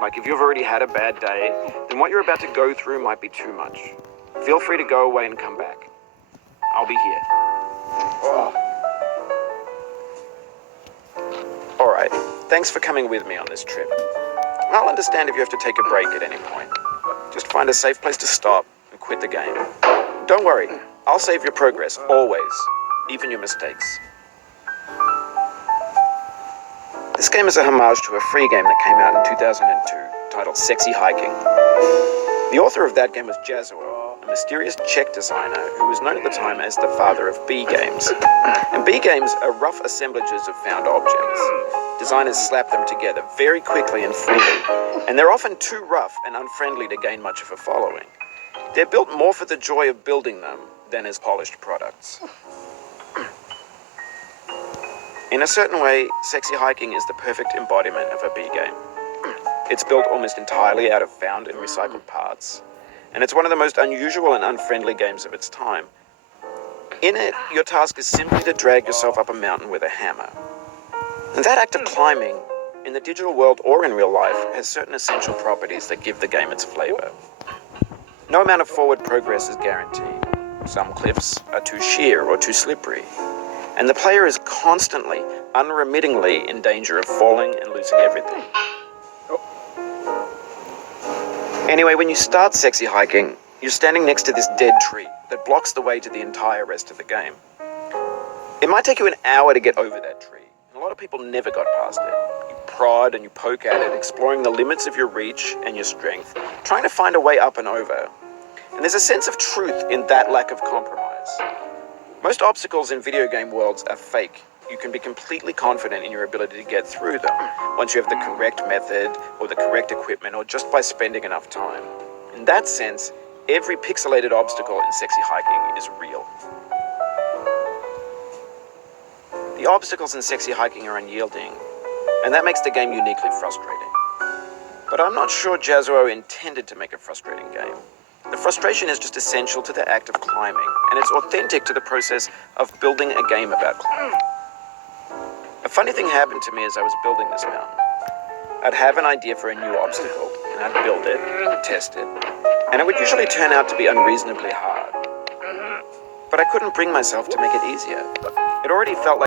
Like if you've already had a bad day, then what you're about to go through might be too much. Feel free to go away and come back. I'll be here. Oh. Alright, thanks for coming with me on this trip. I'll understand if you have to take a break at any point. Just find a safe place to stop and quit the game. Don't worry, I'll save your progress, always, even your mistakes. This game is a homage to a free game that came out in 2002, titled Sexy Hiking. The author of that game was Jazuo, a mysterious Czech designer who was known at the time as the father of B games. And B games are rough assemblages of found objects. Designers slap them together very quickly and freely, and they're often too rough and unfriendly to gain much of a following. They're built more for the joy of building them than as polished products. In a certain way, Sexy Hiking is the perfect embodiment of a B game. It's built almost entirely out of found and recycled parts, and it's one of the most unusual and unfriendly games of its time. In it, your task is simply to drag yourself up a mountain with a hammer. And that act of climbing, in the digital world or in real life, has certain essential properties that give the game its flavor. No amount of forward progress is guaranteed. Some cliffs are too sheer or too slippery, and the player is constantly, unremittingly in danger of falling and losing everything. Anyway, when you start Sexy Hiking, you're standing next to this dead tree that blocks the way to the entire rest of the game. It might take you an hour to get over that tree, and a lot of people never got past it. You prod and you poke at it, exploring the limits of your reach and your strength, trying to find a way up and over. And there's a sense of truth in that lack of compromise. Most obstacles in video game worlds are fake. You can be completely confident in your ability to get through them once you have the correct method or the correct equipment or just by spending enough time. In that sense, every pixelated obstacle in Sexy Hiking is real. The obstacles in Sexy Hiking are unyielding, and that makes the game uniquely frustrating. But I'm not sure Jazuo intended to make a frustrating game. The frustration is just essential to the act of climbing, and it's authentic to the process of building a game about climbing. A funny thing happened to me as I was building this mountain. I'd have an idea for a new obstacle, and I'd build it, test it, and it would usually turn out to be unreasonably hard. But I couldn't bring myself to make it easier. It already felt like